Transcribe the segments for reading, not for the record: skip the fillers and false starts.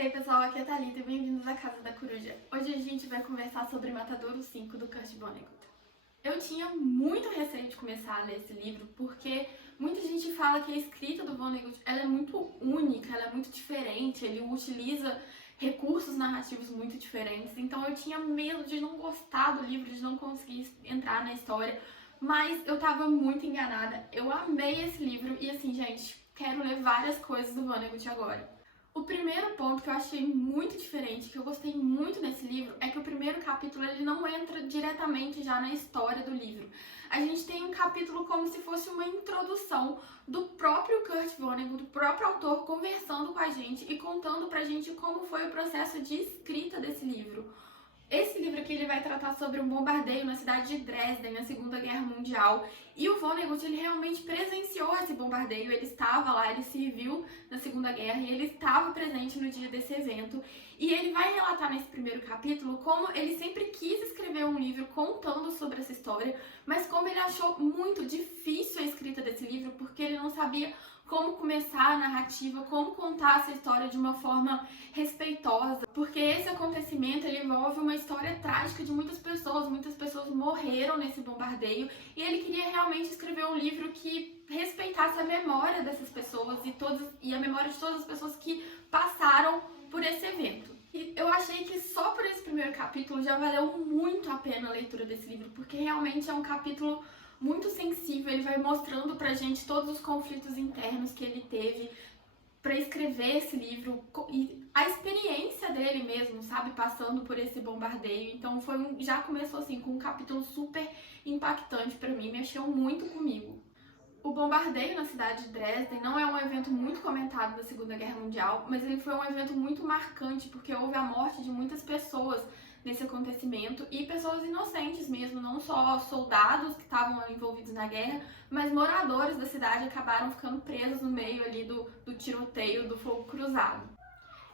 Ei pessoal, aqui é a Thalita e bem-vindos à Casa da Coruja. Hoje a gente vai conversar sobre Matadouro 5 do Kurt Vonnegut. Eu tinha muito receio de começar a ler esse livro porque muita gente fala que a escrita do Vonnegut ela é muito única, ela é muito diferente, ele utiliza recursos narrativos muito diferentes, então eu tinha medo de não gostar do livro, de não conseguir entrar na história, mas eu tava muito enganada. Eu amei esse livro e assim, gente, quero ler várias coisas do Vonnegut agora. O primeiro ponto que eu achei muito diferente, que eu gostei muito nesse livro, é que o primeiro capítulo ele não entra diretamente já na história do livro. A gente tem um capítulo como se fosse uma introdução do próprio Kurt Vonnegut, do próprio autor, conversando com a gente e contando pra gente como foi o processo de escrita desse livro. Esse livro aqui ele vai tratar sobre um bombardeio na cidade de Dresden na Segunda Guerra Mundial e o Vonnegut ele realmente presenciou esse bombardeio, ele estava lá, ele serviu na Segunda Guerra e ele estava presente no dia desse evento e ele vai relatar nesse primeiro capítulo como ele sempre quis escrever um livro contando sobre essa história, mas como ele achou muito difícil a escrita desse livro porque ele não sabia como começar a narrativa, como contar essa história de uma forma respeitosa, porque esse acontecimento ele envolve uma história trágica de muitas pessoas morreram nesse bombardeio e ele queria realmente escrever um livro que respeitasse a memória dessas pessoas e a memória de todas as pessoas que passaram por esse evento. E eu achei que só por esse primeiro capítulo já valeu muito a pena a leitura desse livro, porque realmente é um capítulo muito sensível, ele vai mostrando pra gente todos os conflitos internos que ele teve pra escrever esse livro e a experiência dele mesmo, sabe, passando por esse bombardeio. Então já começou assim com um capítulo super impactante pra mim, mexeu muito comigo. O bombardeio na cidade de Dresden não é um evento muito comentado da Segunda Guerra Mundial, mas ele foi um evento muito marcante porque houve a morte de muitas pessoas nesse acontecimento e pessoas inocentes mesmo, não só soldados que estavam envolvidos na guerra, mas moradores da cidade acabaram ficando presos no meio ali do tiroteio, do fogo cruzado.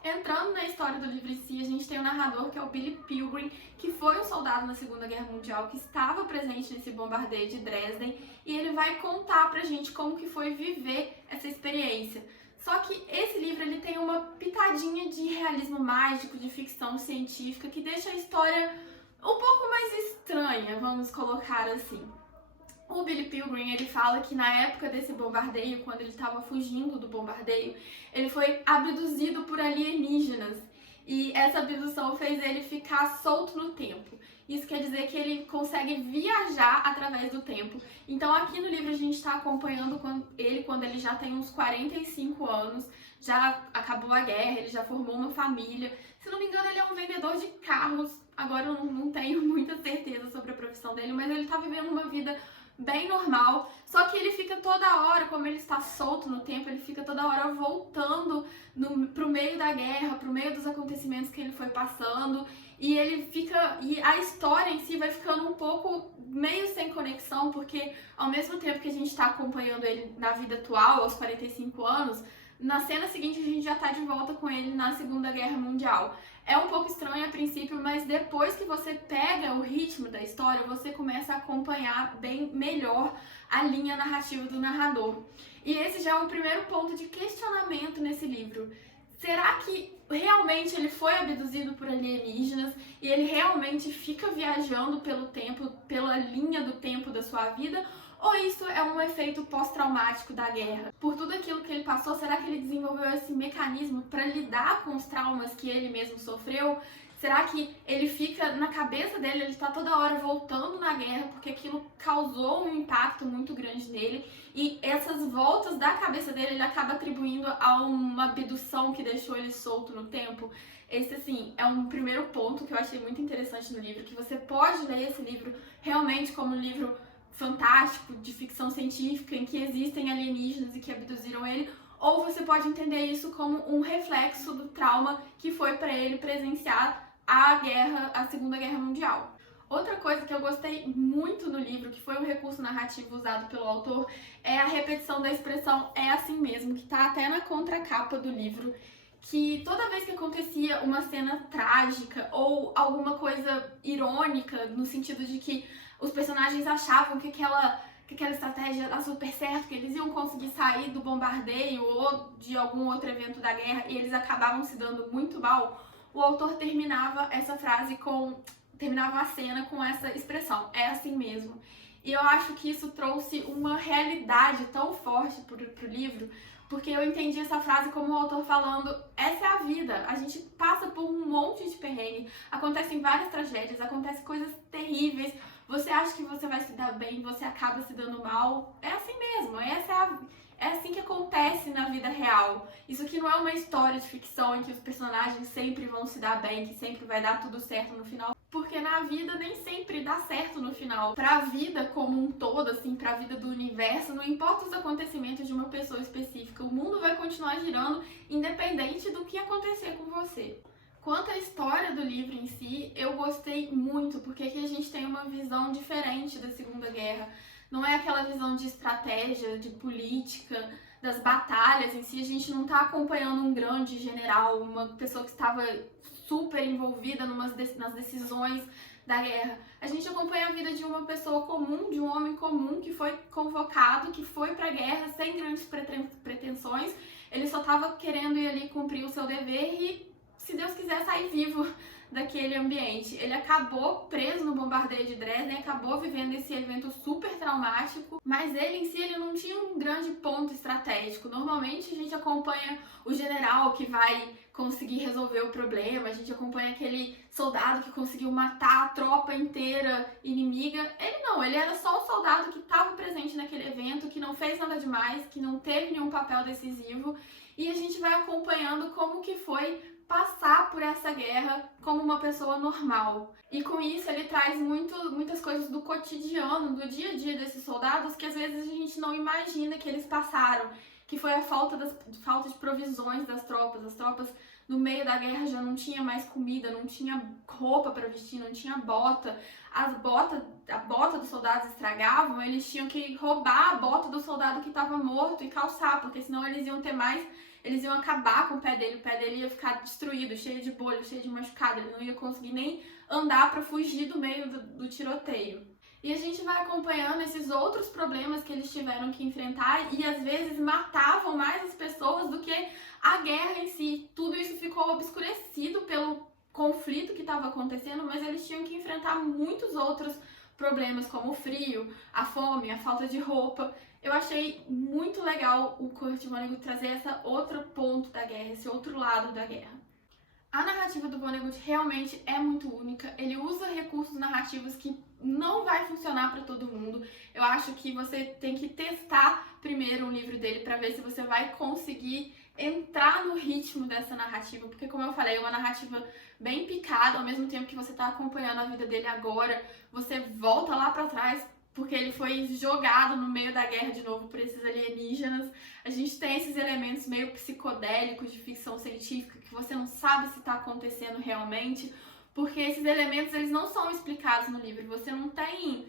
Entrando na história do livro em si, a gente tem o narrador que é o Billy Pilgrim, que foi um soldado na Segunda Guerra Mundial, que estava presente nesse bombardeio de Dresden, e ele vai contar pra gente como que foi viver essa experiência. Só que esse livro ele tem uma pitadinha de realismo mágico, de ficção científica, que deixa a história um pouco mais estranha, vamos colocar assim. O Billy Pilgrim, ele fala que na época desse bombardeio, quando ele estava fugindo do bombardeio, ele foi abduzido por alienígenas. E essa abdução fez ele ficar solto no tempo. Isso quer dizer que ele consegue viajar através do tempo. Então aqui no livro a gente está acompanhando quando ele já tem uns 45 anos, já acabou a guerra, ele já formou uma família. Se não me engano, ele é um vendedor de carros. Agora eu não tenho muita certeza sobre a profissão dele, mas ele está vivendo uma vida bem normal, só que ele fica toda hora, como ele está solto no tempo, ele fica toda hora voltando pro meio da guerra, pro meio dos acontecimentos que ele foi passando, e a história em si vai ficando um pouco meio sem conexão, porque ao mesmo tempo que a gente está acompanhando ele na vida atual, aos 45 anos, na cena seguinte a gente já tá de volta com ele na Segunda Guerra Mundial. É um pouco estranho a princípio, mas depois que você pega o ritmo da história, você começa a acompanhar bem melhor a linha narrativa do narrador. E esse já é um primeiro ponto de questionamento nesse livro. Será que realmente ele foi abduzido por alienígenas e ele realmente fica viajando pelo tempo, pela linha do tempo da sua vida? Ou isso é um efeito pós-traumático da guerra? Por tudo aquilo que ele passou, será que ele desenvolveu esse mecanismo para lidar com os traumas que ele mesmo sofreu? Será que ele fica na cabeça dele, ele está toda hora voltando na guerra porque aquilo causou um impacto muito grande nele e essas voltas da cabeça dele ele acaba atribuindo a uma abdução que deixou ele solto no tempo? Esse, assim, é um primeiro ponto que eu achei muito interessante no livro, que você pode ler esse livro realmente como um livro fantástico, de ficção científica, em que existem alienígenas e que abduziram ele, ou você pode entender isso como um reflexo do trauma que foi para ele presenciar a Segunda Guerra Mundial. Outra coisa que eu gostei muito no livro, que foi um recurso narrativo usado pelo autor, é a repetição da expressão "é assim mesmo", que tá até na contracapa do livro, que toda vez que acontecia uma cena trágica ou alguma coisa irônica, no sentido de que os personagens achavam que que aquela estratégia dá super certo, que eles iam conseguir sair do bombardeio ou de algum outro evento da guerra e eles acabavam se dando muito mal, o autor terminava essa frase terminava a cena com essa expressão, é assim mesmo. E eu acho que isso trouxe uma realidade tão forte pro livro, porque eu entendi essa frase como o autor falando, essa é a vida, a gente passa por um monte de perrengue, acontecem várias tragédias, acontecem coisas terríveis, você acha que você vai se dar bem, você acaba se dando mal, é assim mesmo, é assim que acontece na vida real. Isso aqui não é uma história de ficção em que os personagens sempre vão se dar bem, que sempre vai dar tudo certo no final, porque na vida nem sempre dá certo no final. Pra vida como um todo, assim, pra vida do universo, não importa os acontecimentos de uma pessoa específica, o mundo vai continuar girando independente do que acontecer com você. Quanto à história do livro em si, eu gostei muito, porque aqui a gente tem uma visão diferente da Segunda Guerra. Não é aquela visão de estratégia, de política, das batalhas em si. A gente não está acompanhando um grande general, uma pessoa que estava super envolvida nas decisões da guerra. A gente acompanha a vida de uma pessoa comum, de um homem comum que foi convocado, que foi para a guerra sem grandes pretensões. Ele só estava querendo ir ali cumprir o seu dever e, se Deus quiser, sair vivo daquele ambiente. Ele acabou preso no bombardeio de Dresden, acabou vivendo esse evento super traumático, mas ele em si ele não tinha um grande ponto estratégico. Normalmente a gente acompanha o general que vai conseguir resolver o problema, a gente acompanha aquele soldado que conseguiu matar a tropa inteira inimiga. Ele não, ele era só um soldado que estava presente naquele evento, que não fez nada demais, que não teve nenhum papel decisivo, e a gente vai acompanhando como que foi passar por essa guerra como uma pessoa normal. E com isso ele traz muitas coisas do cotidiano, do dia a dia desses soldados que às vezes a gente não imagina que eles passaram, que foi a falta de provisões das tropas. As tropas no meio da guerra já não tinha mais comida, não tinha roupa para vestir, não tinha bota. A bota dos soldados estragavam, eles tinham que roubar a bota do soldado que estava morto e calçar, porque senão eles iam acabar com o pé dele ia ficar destruído, cheio de bolha, cheio de machucado, ele não ia conseguir nem andar para fugir do meio do tiroteio. E a gente vai acompanhando esses outros problemas que eles tiveram que enfrentar e às vezes matavam mais as pessoas do que a guerra em si. Tudo isso ficou obscurecido pelo conflito que estava acontecendo, mas eles tinham que enfrentar muitos outros problemas como o frio, a fome, a falta de roupa. Eu achei muito legal o Kurt Vonnegut trazer esse outro ponto da guerra, esse outro lado da guerra. A narrativa do Vonnegut realmente é muito única, ele usa recursos narrativos que não vai funcionar para todo mundo. Eu acho que você tem que testar primeiro o livro dele para ver se você vai conseguir entrar no ritmo dessa narrativa, porque como eu falei, é uma narrativa bem picada, ao mesmo tempo que você está acompanhando a vida dele agora, você volta lá para trás, porque ele foi jogado no meio da guerra de novo por esses alienígenas. A gente tem esses elementos meio psicodélicos de ficção científica que você não sabe se está acontecendo realmente, porque esses elementos eles não são explicados no livro. Você não tem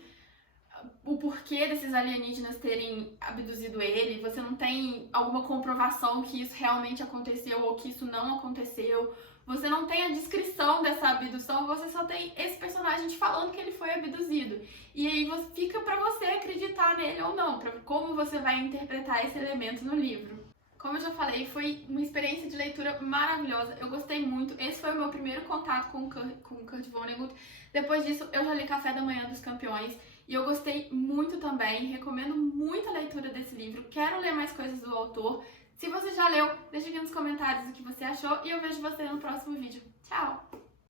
o porquê desses alienígenas terem abduzido ele, você não tem alguma comprovação que isso realmente aconteceu ou que isso não aconteceu. Você não tem a descrição dessa abdução, você só tem esse personagem te falando que ele foi abduzido. E aí fica pra você acreditar nele ou não, pra como você vai interpretar esse elemento no livro. Como eu já falei, foi uma experiência de leitura maravilhosa, eu gostei muito. Esse foi o meu primeiro contato com o Kurt Vonnegut. Depois disso, eu já li Café da Manhã dos Campeões e eu gostei muito também. Recomendo muito a leitura desse livro. Quero ler mais coisas do autor. Se você já leu, deixa aqui nos comentários o que você achou e eu vejo você no próximo vídeo. Tchau!